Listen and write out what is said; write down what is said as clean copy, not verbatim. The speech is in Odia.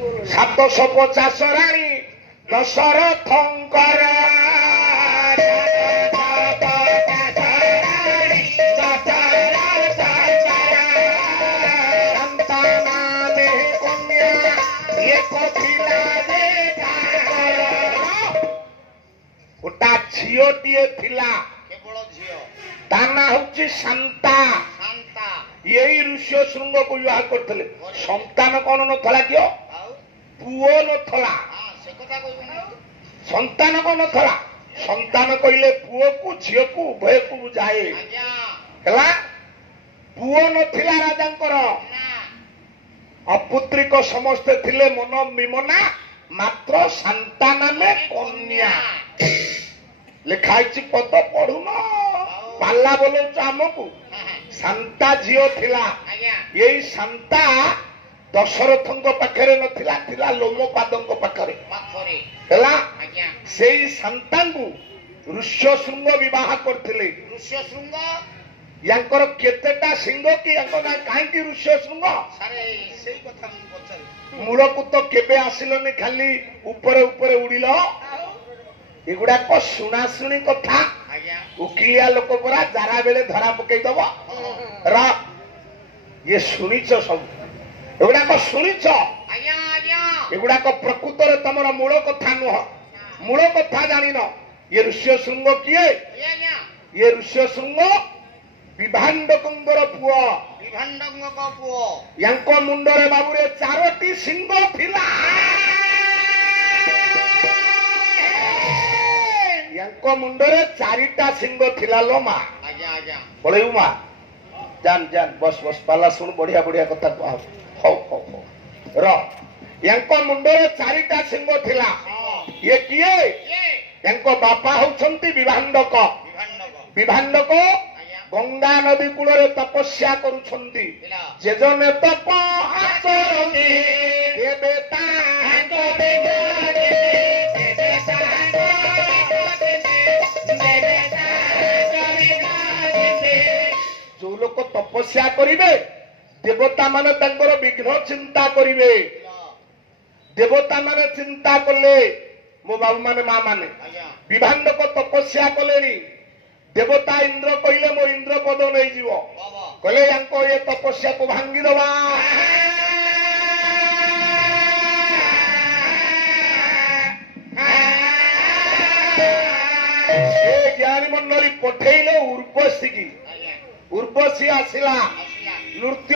750 ରାଣୀ ଦଶରଥଙ୍କର ଗୋଟା ଝିଅଟିଏ ଥିଲା କେବଳ ଝିଅ ତା ନାଁ ହଉଛି ଶାନ୍ତା। ଶାନ୍ତା ଏଇ ଋଷ୍ୟ ଶୃଙ୍ଗକୁ ବିବାହ କରିଥିଲେ। ସନ୍ତାନ କଣ ନଥିଲା କିଅ ଆଉ ପୁଅ ନଥିଲା। ସେ କଥା କହିବୁ ସନ୍ତାନ କଣ ନଥିଲା। ସନ୍ତାନ କହିଲେ ପୁଅକୁ ଝିଅକୁ ଉଭୟକୁ ବୁଝାଏ। ଆଜ୍ଞା ହେଲା ପୁଅ ନଥିଲା ରାଜାଙ୍କର। ନା ଅପୁତ୍ରିକ ସମସ୍ତେ ଥିଲେ ମନ ବିମନା ମାତ୍ର ଶାନ୍ତା ନାମେ କନ୍ୟା। ଲେଖା ହେଇଛି ପଦ ପଢୁନ ପାଲା ବୋଲଉଛ ଆମକୁ। ଶାନ୍ତା ଝିଅ ଥିଲା। ଆଜ୍ଞା ଏଇ ଶାନ୍ତା ଦଶରଥଙ୍କ ପାଖରେ ନଥିଲା, ଥିଲା ଲୋମପାଦଙ୍କ ପାଖରେ ପାଖରେ ହେଲା। ଆଜ୍ଞା ସେଇ ଶାନ୍ତାଙ୍କୁ ଋଷ୍ୟ ଶୃଙ୍ଗ ବିବାହ କରିଥିଲେ। ଋଷ୍ୟ ଶୃଙ୍ଗ ୟାଙ୍କର କେତେଟା ସିଂହ କି ୟାଙ୍କ ନାଁ କାହିଁକି ଋଷ୍ୟ ଶୃଙ୍ଗ? ସାରେ ସେଇ କଥା ମୁଁ ପଚାରେ ମୂଳକୁ ତ କେବେ ଆସିଲନି, ଖାଲି ଉପରେ ଉପରେ ଉଡ଼ିଲ। ଏଗୁଡାକ ଶୁଣାଶୁଣି କଥା। ଆଜ୍ଞା ଉକିଲିଆ ଲୋକ ପରା ଯାରା ବେଳେ ଧରା ପକେଇଦବ। ର ଇଏ ଶୁଣିଛ ସବୁ, ଏଗୁଡାକ ଶୁଣିଛ। ଆଜ୍ଞା ଆଜ୍ଞା ଏଗୁଡାକ ପ୍ରକୃତରେ ତମର ମୂଳ କଥା ନୁହଁ। ମୂଳ କଥା ଜାଣିନ। ଇଏ ଋଷ୍ୟ ଶୃଙ୍ଗ କିଏ? ଆଜ୍ଞା ଇଏ ଋଷ୍ୟ ଶୃଙ୍ଗ ବିଭାଣ୍ଡକଙ୍କର ପୁଅ। ବିଭାଣ୍ଡଙ୍କ ପୁଅ ୟାଙ୍କ ମୁଣ୍ଡରେ ବାବୁରେ 4ଟି ସିଂହ ଥିଲା। ୟାଙ୍କ ମୁଣ୍ଡରେ 4ଟା ସିଂହ ଥିଲା ଲୋ ମା। ଆଜ୍ଞା ଆଜ୍ଞା ପଳେଇବୁ ମା, ଜାନ ଜାନ ବସ ବସ ପାଲା ଶୁଣୁ, ବଢିଆ ବଢିଆ କଥା କୁହ। ହଉ ହଉ ହଉ ର ୟାଙ୍କ ମୁଣ୍ଡରେ 4ଟା ସିଂହ ଥିଲା। ଇଏ କିଏ? ୟାଙ୍କ ବାପା ହଉଛନ୍ତି ବିଭାଣ୍ଡକ। ବିଭାଣ୍ଡକ ବିଭାଣ୍ଡକ ଆଜ୍ଞା ଗଙ୍ଗା ନଦୀ କୂଳରେ ତପସ୍ୟା କରୁଛନ୍ତି। ପିଲା ଯେଜନେ ତପ ଆଚରନ୍ତି ଦେବେ ତାଙ୍କ ବେଗାରେ, ଦେବେ ତାଙ୍କ ବେଗାରେ। ଯୋଉ ଲୋକ ତପସ୍ୟା କରିବେ ଦେବତା ମାନେ ତାଙ୍କର ବିଘ୍ନ ଚିନ୍ତା କରିବେ। ଦେବତା ମାନେ ଚିନ୍ତା କଲେ, ମୋ ବାବୁ ମାନେ ମା ମାନେ ଆଜ୍ଞା ବିଭାଣ୍ଡକ ତପସ୍ୟା କଲେଣି। ଦେବତା ଇନ୍ଦ୍ର କହିଲେ ମୋ ଇନ୍ଦ୍ର ପଦ ନେଇଯିବ। ବାବା କହିଲେ ୟାଙ୍କ ଏ ତପସ୍ୟାକୁ ଭାଙ୍ଗିଦବା। ଏ ଜ୍ଞାନୀ ମଣ୍ଡଳୀ ପଠେଇଲେ ଉର୍ବଶୀ କି। ଆଜ୍ଞା ଉର୍ବଶୀ ଆସିଲା ଆସିଲା ନୃତ୍ୟ